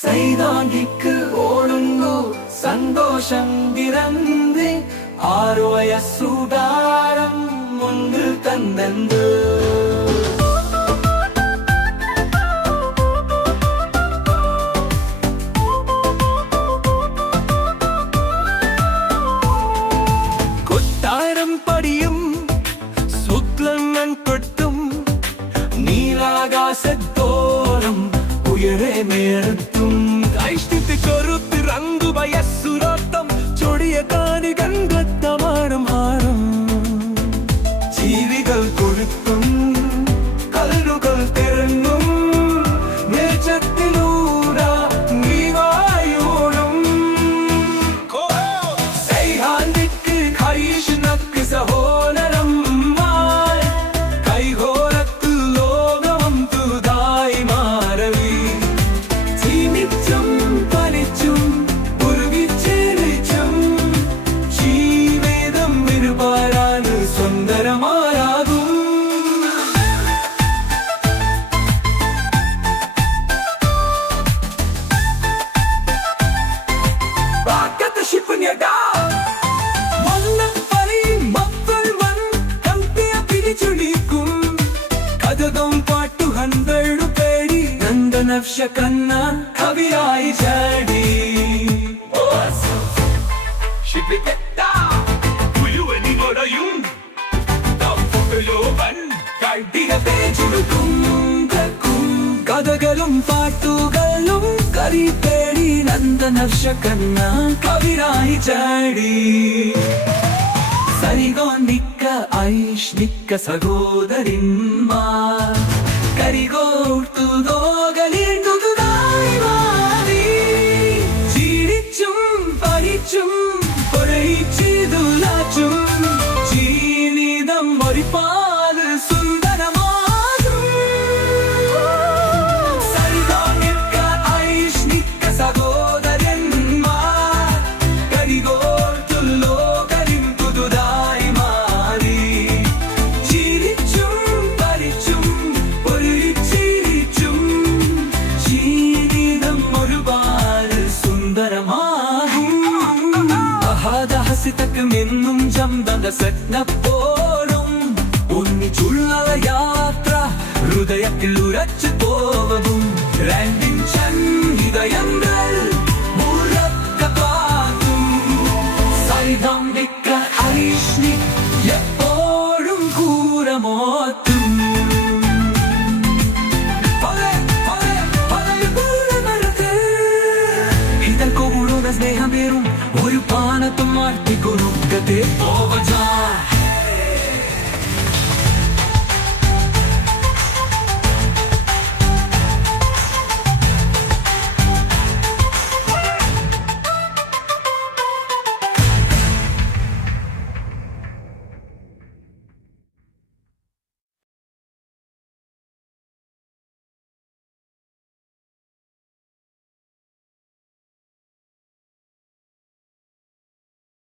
സൈതാങ്കിക്ക് ഓടുന്നു സന്തോഷം പിറന്ന് 6 വയസ്സുകാരൻ മുന്നിൽ തന്നെന്ത് കൊട്ടാരം പടിയും ശുക്ലങ്ങൾ കൊട്ടും നീലാകാശത്തോളം ഉയരെ മേടത്തും ഐഷ്ടിത്ത് കൊറുത്ത് റങ്കു വയസ്സുരോത്തം ചൊടിയ കാണി കണ്ടത്തമാനം ഹാരം ജീവികൾ കൊഴുത്തും കല്ലുകൾ തിരങ്ങും നേച്ചത്തിലൂടെ നീവായോടും സൈഹാന്തിക്ക് ഖൈഷ്ണക്ക് സഹോദരം കൈകോരത്ത് ലോകം തുതായി മാറവി ജീവിച്ചും പലിച്ചും ഉരുകിച്ചേരിച്ചും ജീവിതം ഒരുപാടാണ് സുന്ദരമാരാകും Bakit ship niya daw Walang paling mapalman Kampiya pinichulikum Kadagang part 200 പേടി നന്ദനഫ്ഷകന്ന കവിയായി ചാടി ഷിപ്പിക്കെട്ട ഉയുവനിനോടയും തപ്പുകലോവൻ കടിയ പേജിടുക്കും കഥകളും പാട്ടുകളും കരി പേടി നന്ദനഫ്ഷകന്ന കവിയായി ചാടി സരിഗോന്നിക്ക ഐഷ്ണിക്ക സഹോദരിന്മാർ കരികോർത്തുതോകലിട്ടുതായി മാറി ചിരിച്ചും പഠിച്ചും പൊരയിച്ചിതുലാച്ചും ജീവിതം ഒരുപാട് സുന്ദരമാകും സരിഗോന്നിക്ക ഐഷ്ണിക്ക സഹോദരന്മാർ കരികോർത്തുലോകലിട്ടുതായി മാറി ചിരിച്ചും പഠിച്ചും പൊരിച്ചിരിച്ചും ജീവിതം ഒരുപാട് സുന്ദരമാകും അഹാദഹസിതക്കും എന്നും ജംബന്ത സ്വപ്നപ്പോഴും ഒന്നിച്ചുള്ള യാത്ര ഹൃദയത്തിൽ ഉറച്ചു പോവും രണ്ടിൻ ഹൃദയങ്ങൾ ഉറക്ക കാത്തും സൈതാംബിക ഐഷ്ണി എപ്പോഴും കൂരമോത്തും സ്നേഹമേറും ഒരു പാനത്തും മാറ്റി കൊടുക്കത്തെ പോവജാ